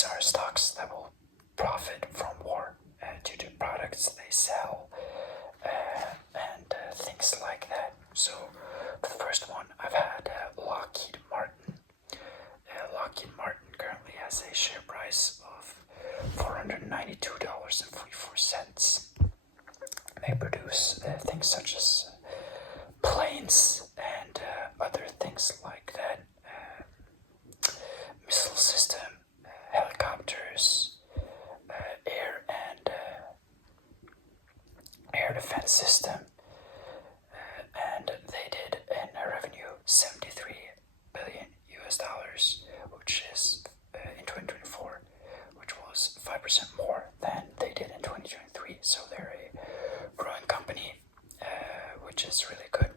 these are stocks that will profit from war due to products they sell and things like that. So for the first one, I've had Lockheed Martin. Lockheed Martin currently has a share price of $492.44. They produce things such as planes and other things like that. Missile system, helicopters, air and air defense system, and they did in revenue 73 billion US dollars, which is in 2024, which was 5% more than they did in 2023. So they're a growing company, which is really good.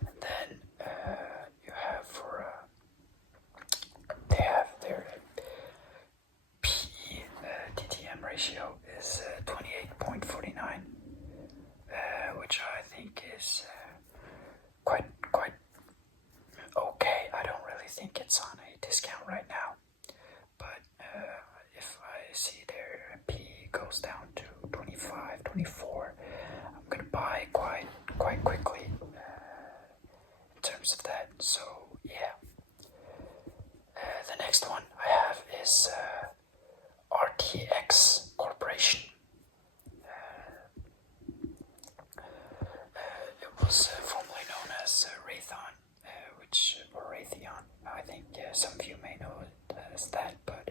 And then you have for they have their PE TTM ratio is 28.49, which I think is quite okay. I don't really think it's on a discount right now, but if I see their PE goes down to 25, 24, I'm gonna buy quite quickly in terms of that. So yeah. The next one I have is RTX Corporation. It was formerly known as Raytheon, or Raytheon. I think some of you may know it as that, but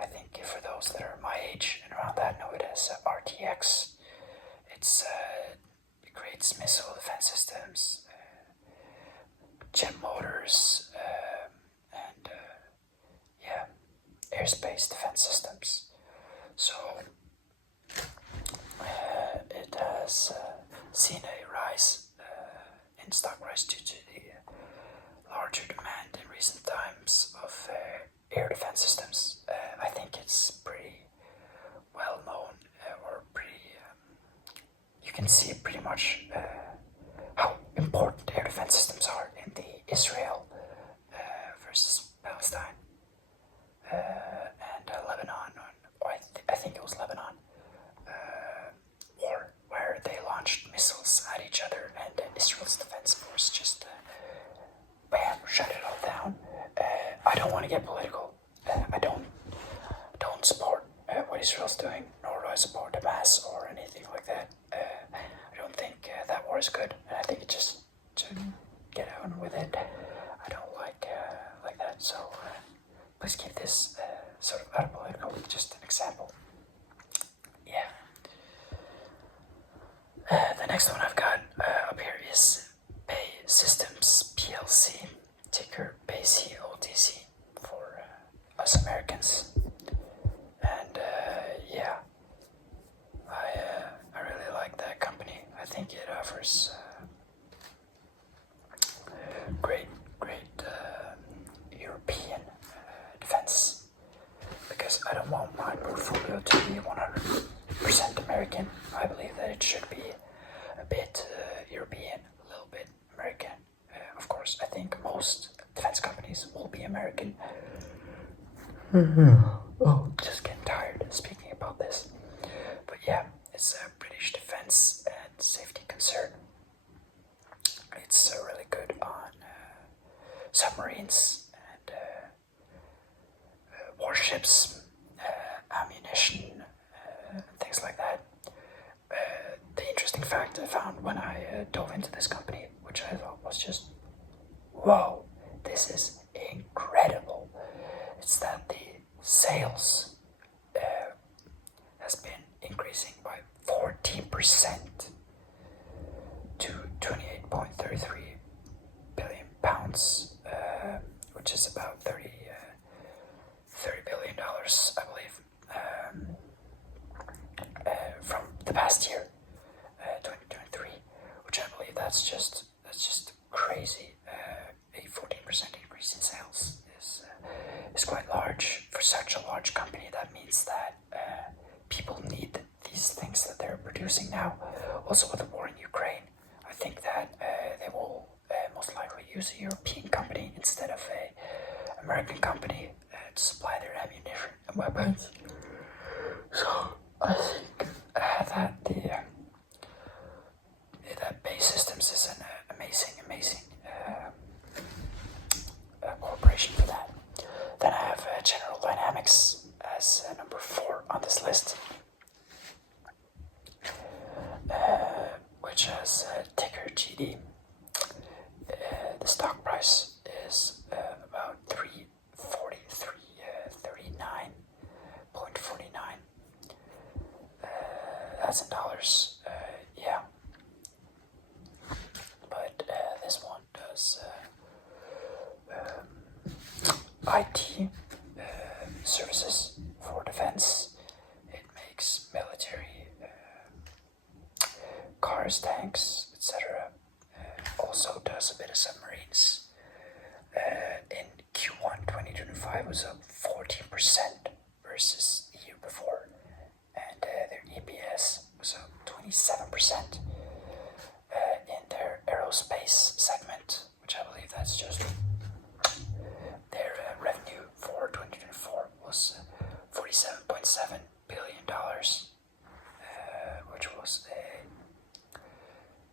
I think for those that are my age and around that know it as RTX. It creates missile defense systems, jet motors, and airspace defense systems. So it has seen a rise in stock price due to the larger demand in recent times of air defense systems. I think it's pretty well known, or pretty. You can see pretty much how important air defense systems are in the Israel versus Palestine and Lebanon, or I think it was Lebanon war, where they launched missiles at each other, and Israel's defense force just bam, shut it all down. I don't want to get political. I don't support what Israel's doing, nor do I support Hamas or anything like that. I don't think that war is good, and I think it just to get on with it. I don't like that. So please keep this sort of out of political. Just an example. Yeah. The next one I've got up here is Bay Systems PLC, ticker BayCOTC for us Americans. And yeah, I really like that company. I think it offers great European defense, because I don't want my portfolio to be 100% American. I believe that it should be a bit European, a little bit American. Of course, I think most defense companies will be American. Oh, just getting tired speaking about this. But yeah, it's a British defense and safety concern. It's really good on submarines and warships, ammunition, things like that. The interesting fact I found when I dove into this company, which I thought was just, whoa, this is incredible. It's that the sales has been increasing by 14% to 28.33 billion pounds, which is about $30 billion, I believe, from the past year, 2023, which I believe that's just crazy. A 14% increase in sales is quite large for such a large company. That means that people need these things that they're producing now. Also, with the war in Ukraine, I think that they will most likely use a European company instead of a American company to supply their ammunition weapons. So I think that that Base Systems is an amazing corporation for that. Then I have General Dynamics as number 4 on this list, which has ticker GD. The stock price is about 39.49. That's in dollars. Yeah. But this one does IT services for defense. It makes military cars, tanks, etc. Also does a bit of submarines. In Q1 2025 was up 14% versus the year before, and their EPS was up 27% in their aerospace segment, which I believe that's just their revenue for 2024 was $47.7 billion, which was a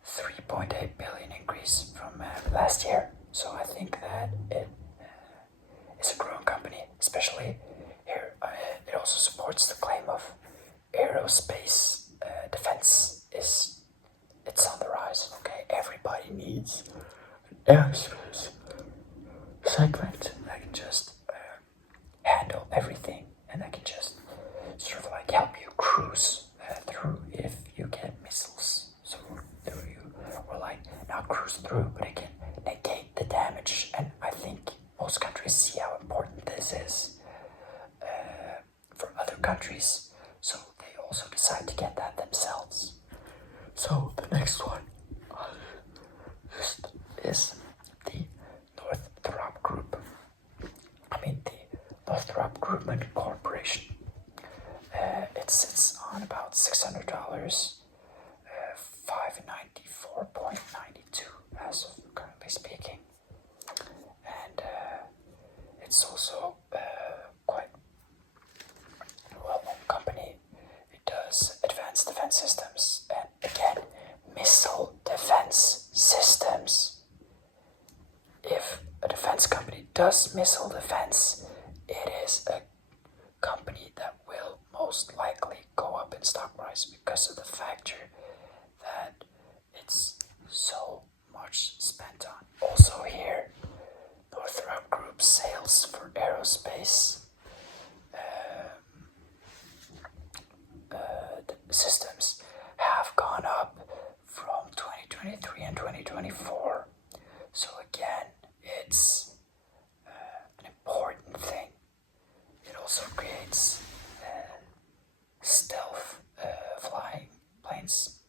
3.8 billion increase from last year. So I think that it is a growing company, especially here. It also supports the claim of aerospace defense it's on the rise. Okay, everybody needs an aerospace segment that can just handle everything, and that can just sort of like help you cruise through if you get missiles. So through you, or like not cruise through, but it can negate the damage. And I think most countries see how important this is for other countries, so they also decide to get that themselves. So the next one on the list is the Northrop Group. The Northrop Grumman Corporation. It sits on about $600, 594.92 as of currently speaking, and it's also quite a well-known company. It does advanced defense systems, and again, missile defense systems. If a defense company does missile defense, it is a company that will most likely go up in stock price because of the factor that it's so much spent on. Also here, Northrop Group sales for aerospace systems have gone up from 2023 and 2024. So again, it's an important thing. It also creates stealth flying planes,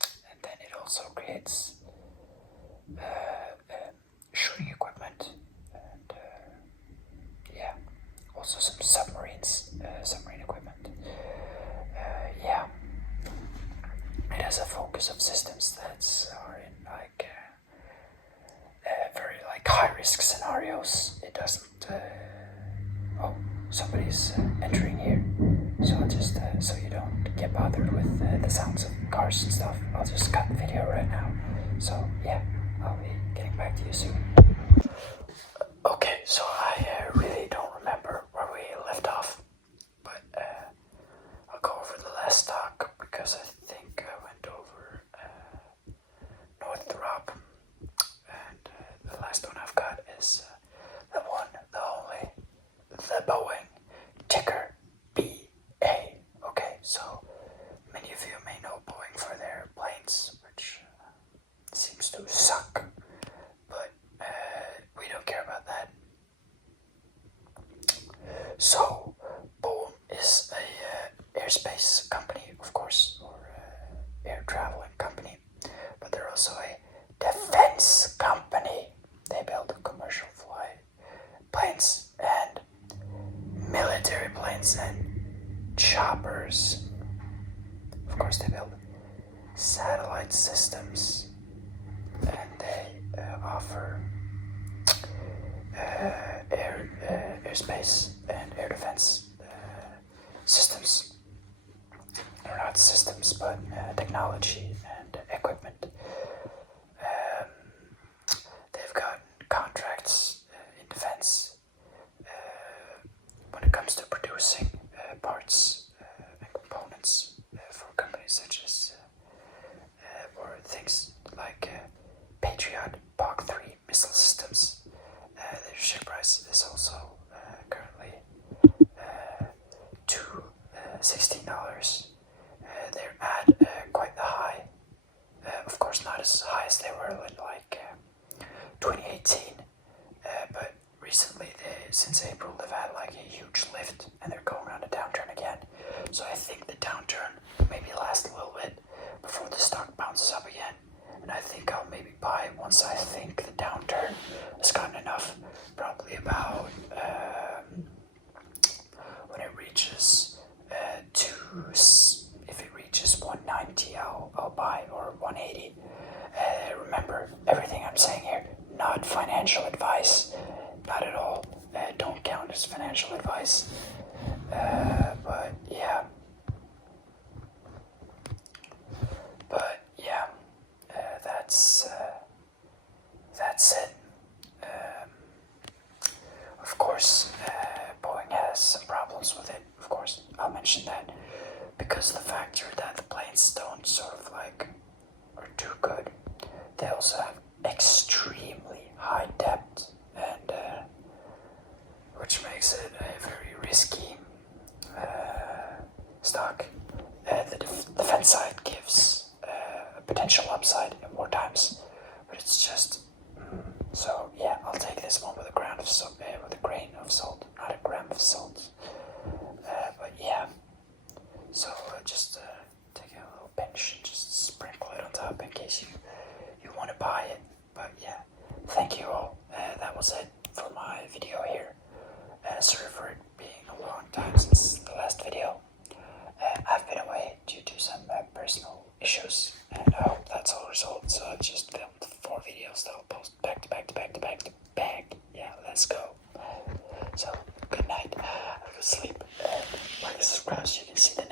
and then it also creates shooting equipment, and also some submarine equipment. It has a focus of systems that are in very high risk scenarios. It doesn't. Somebody's entering here, so I'll just so you don't get bothered with the sounds of cars and stuff, I'll just cut the video right now. So yeah, I'll be getting back to you soon. Okay, so I really don't remember where we left off, but I'll go over the last stock because I think I went over Northrop, and the last one I've got is the one, the only, the Boeing, ticker BA. Okay, so many of you may know Boeing for their planes, which seems to suck, but we don't care about that. So Boeing is a airspace company, of course, or air traveling company, but they're also a defense company. They build commercial flight planes and military planes and choppers. Of course, they build satellite systems, and they offer airspace and air defense systems, or not systems, but technology and equipment. They've got contracts in defense when it comes to producing parts and components for companies such as or things like Patriot POC-3 missile systems. Their share price is also currently $16. They're at quite the high. Of course, not as high as they were in like 2018, but recently, since April, they've had like a huge lift, and they're going on a downturn again. So I think the downturn will maybe last a little bit before the stock bounces up again. And I think I'll maybe buy once I think the downturn has gotten enough. Probably about when it reaches if it reaches 190, I'll buy, or 180. Remember, everything I'm saying here, not financial advice, not at all. Don't count as financial advice. But yeah. That's it. Of course, Boeing has some problems with it. Of course, I'll mention that because the factor that the planes don't sort of like are too good. They also have extremely high debt, and which makes it a very risky stock. The defense side gives a potential upside at more times, but it's just so yeah. I'll take this one with a grain of salt, not a gram of salt. But yeah, so just take a little pinch and just sprinkle it on top in case you want to buy it. But yeah, thank you all. That was it for my video here. Sorry for it being a long time since the last video. I've been away due to some personal issues, and I hope that's all resolved. So I've just filmed 4 videos that I'll post back to back to back to back to back. Yeah, let's go. So good night. I'll go sleep. Like this is gross. You can see the